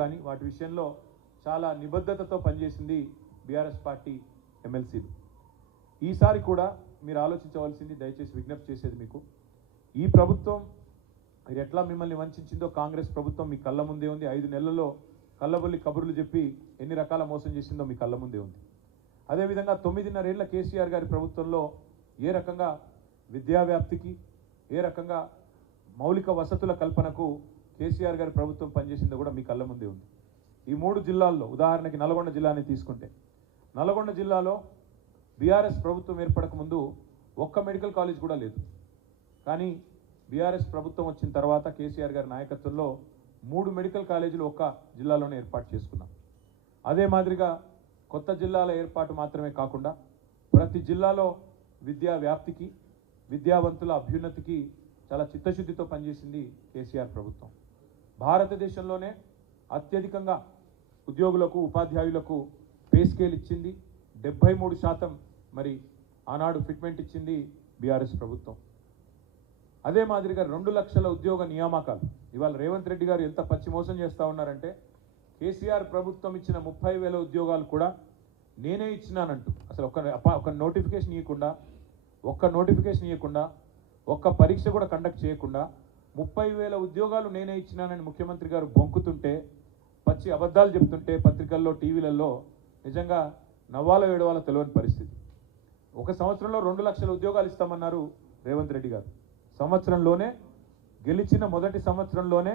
కానీ వాటి విషయంలో చాలా నిబద్ధతతో పనిచేసింది బీఆర్ఎస్ పార్టీ ఎమ్మెల్సీలు. ఈసారి కూడా మీరు ఆలోచించవలసింది, దయచేసి విజ్ఞప్తి చేసేది మీకు, ఈ ప్రభుత్వం మీరు ఎట్లా మిమ్మల్ని వంచిందో కాంగ్రెస్ ప్రభుత్వం మీ కళ్ళ ముందే ఉంది. 5 నెలల్లో కళ్ళబొల్లి కబుర్లు చెప్పి ఎన్ని రకాల మోసం చేసిందో మీ కళ్ళ ముందే ఉంది. అదేవిధంగా 9.5 ఏళ్ల కేసీఆర్ గారి ప్రభుత్వంలో ఏ రకంగా విద్యావ్యాప్తికి, ఏ రకంగా మౌలిక వసతుల కల్పనకు కేసీఆర్ గారి ప్రభుత్వం పనిచేసిందో కూడా మీ కళ్ళ ముందే ఉంది. ఈ 3 జిల్లాల్లో, ఉదాహరణకి నల్గొండ జిల్లాని తీసుకుంటే, నల్గొండ జిల్లాలో బీఆర్ఎస్ ప్రభుత్వం ఏర్పడక ముందు ఒక్క మెడికల్ కాలేజ్ కూడా లేదు. కానీ బీఆర్ఎస్ ప్రభుత్వం వచ్చిన తర్వాత కేసీఆర్ గారి నాయకత్వంలో 3 మెడికల్ కాలేజీలు ఒక్క జిల్లాలోనే ఏర్పాటు చేసుకున్నాం. అదే మాదిరిగా కొత్త జిల్లాల ఏర్పాటు మాత్రమే కాకుండా ప్రతి జిల్లాలో విద్యా వ్యాప్తికి, విద్యావంతుల అభ్యున్నతికి చాలా చిత్తశుద్ధితో పనిచేసింది కేసీఆర్ ప్రభుత్వం. భారతదేశంలోనే అత్యధికంగా ఉద్యోగులకు, ఉపాధ్యాయులకు పే స్కేల్ ఇచ్చింది. 73% మరి ఆనాడు ఫిట్మెంట్ ఇచ్చింది బీఆర్ఎస్ ప్రభుత్వం. అదే మాదిరిగా 2 లక్షల ఉద్యోగ నియామకాలు. ఇవాళ రేవంత్ రెడ్డి గారు ఎంత పచ్చి మోసం చేస్తూ ఉన్నారంటే, కేసీఆర్ ప్రభుత్వం ఇచ్చిన 30,000 ఉద్యోగాలు కూడా నేనే ఇచ్చినానంటూ, అసలు ఒక్క నోటిఫికేషన్ ఇవ్వకుండా, ఒక్క పరీక్ష కూడా కండక్ట్ చేయకుండా 30,000 ఉద్యోగాలు నేనే ఇచ్చినానని ముఖ్యమంత్రి గారు బొంకుతుంటే, పచ్చి అబద్ధాలు చెప్తుంటే పత్రికల్లో, టీవీలలో నిజంగా నవ్వాలో ఏడవాలో తెలియని పరిస్థితి. ఒక సంవత్సరంలో 2 లక్షల ఉద్యోగాలు ఇస్తామన్నారు రేవంత్ రెడ్డి గారు. సంవత్సరంలోనే, గెలిచిన మొదటి సంవత్సరంలోనే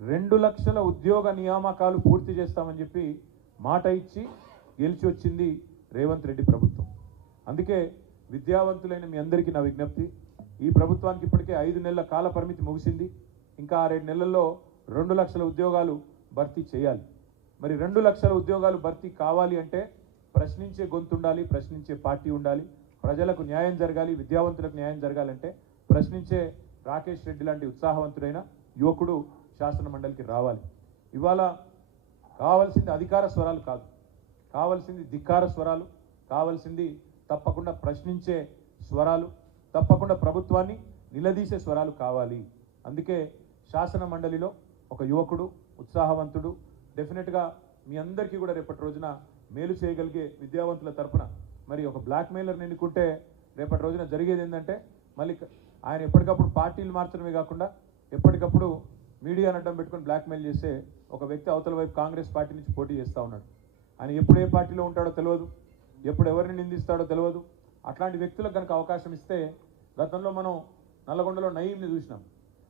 2 లక్షల ఉద్యోగ నియామకాలు పూర్తి చేస్తామని చెప్పి మాట ఇచ్చి గెలిచి వచ్చింది రేవంత్ రెడ్డి ప్రభుత్వం. అందుకే విద్యావంతులైన మీ అందరికీ నా విజ్ఞప్తి, ఈ ప్రభుత్వానికి ఇప్పటికే 5 నెలల కాల పరిమితి ముగిసింది. ఇంకా 6 నెలల్లో 2 లక్షల ఉద్యోగాలు భర్తీ చేయాలి. మరి 2 లక్షల ఉద్యోగాలు భర్తీ కావాలి అంటే ప్రశ్నించే గొంతు ఉండాలి, ప్రశ్నించే పార్టీ ఉండాలి. ప్రజలకు న్యాయం జరగాలి, విద్యావంతులకు న్యాయం జరగాలంటే ప్రశ్నించే రాకేష్ రెడ్డి లాంటి ఉత్సాహవంతుడైన యువకుడు శాసన మండలికి రావాలి. ఇవాళ కావాల్సింది అధికార స్వరాలు కాదు, కావాల్సింది ధిక్కార స్వరాలు, కావాల్సింది తప్పకుండా ప్రశ్నించే స్వరాలు, తప్పకుండా ప్రభుత్వాన్ని నిలదీసే స్వరాలు కావాలి. అందుకే శాసన మండలిలో ఒక యువకుడు, ఉత్సాహవంతుడు, డెఫినెట్గా మీ అందరికీ కూడా రేపటి రోజున మేలు చేయగలిగే విద్యావంతుల తరపున మరి ఒక బ్లాక్ మెయిలర్ని ఎన్నుకుంటే రేపటి రోజున జరిగేది ఏంటంటే, మళ్ళీ ఆయన ఎప్పటికప్పుడు పార్టీలు మార్చడమే కాకుండా ఎప్పటికప్పుడు మీడియాను అడ్డం పెట్టుకుని బ్లాక్మెయిల్ చేసే ఒక వ్యక్తి అవతల వైపు కాంగ్రెస్ పార్టీ నుంచి పోటీ చేస్తూ ఉన్నాడు. ఆయన ఎప్పుడు ఏ పార్టీలో ఉంటాడో తెలియదు, ఎప్పుడు ఎవరిని నిందిస్తాడో తెలియదు. అట్లాంటి వ్యక్తులకు కనుక అవకాశం ఇస్తే, గతంలో మనం నల్లగొండలో నయీంని చూసినాం,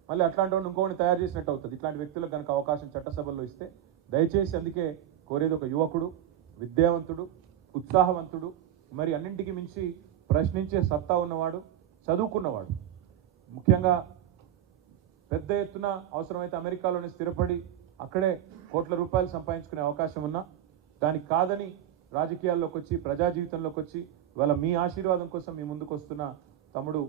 మళ్ళీ అట్లాంటి వాడిని ఇంకోని తయారు చేసినట్టు అవుతుంది. ఇట్లాంటి వ్యక్తులకు కనుక అవకాశం చట్టసభల్లో ఇస్తే, దయచేసి అందుకే కోరేది ఒక యువకుడు, విద్యావంతుడు, ఉత్సాహవంతుడు, మరి అన్నింటికి మించి ప్రశ్నించే సత్తా ఉన్నవాడు, చదువుకున్నవాడు, ముఖ్యంగా పెద్ద ఎత్తున అవసరమైతే అమెరికాలోనే స్థిరపడి అక్కడే కోట్ల రూపాయలు సంపాదించుకునే అవకాశం ఉన్నా దానికి కాదని రాజకీయాల్లోకి వచ్చి, ప్రజా జీవితంలోకి వచ్చి ఇవాళ మీ ఆశీర్వాదం కోసం మీ ముందుకు వస్తున్న తమ్ముడు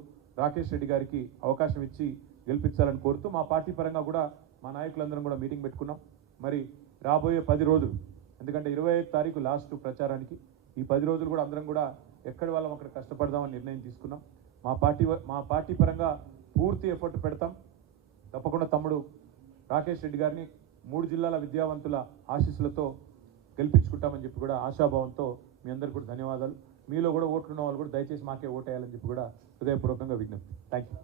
రాకేష్ రెడ్డి గారికి అవకాశం ఇచ్చి గెలిపించాలని కోరుతూ, మా పార్టీ పరంగా కూడా మా నాయకులందరం కూడా మీటింగ్ పెట్టుకున్నాం. మరి రాబోయే 10 రోజులు, ఎందుకంటే 25 తారీఖు లాస్ట్ ప్రచారానికి, ఈ 10 రోజులు కూడా అందరం కూడా ఎక్కడి వాళ్ళం అక్కడ కష్టపడదామని నిర్ణయం తీసుకున్నాం. మా పార్టీ పరంగా పూర్తి ఎఫర్ట్ పెడతాం. తప్పకుండా తమ్ముడు రాకేష్ రెడ్డి గారిని 3 జిల్లాల విద్యావంతుల ఆశీస్సులతో గెలిపించుకుంటామని చెప్పి కూడా ఆశాభావంతో మీ అందరికీ కూడా ధన్యవాదాలు. మీలో కూడా ఓట్లున్న వాళ్ళు కూడా దయచేసి మాకే ఓటేయాలని చెప్పి కూడా హృదయపూర్వకంగా విజ్ఞప్తి. Thank you.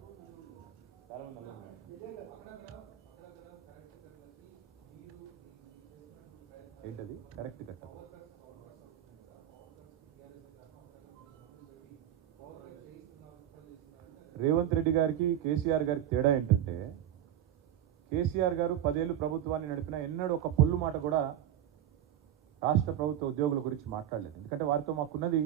ఏంటది కరెక్ట్ కట్ట రేవంత్ రెడ్డి గారికి కేసీఆర్ గారికి తేడా ఏంటంటే, కేసీఆర్ గారు 10 ఏళ్ళు ప్రభుత్వాన్ని నడిపినా ఎన్నడూ ఒక పొల్లు మాట కూడా రాష్ట్ర ప్రభుత్వ ఉద్యోగుల గురించి మాట్లాడలేదు. ఎందుకంటే వారితో మాకున్నది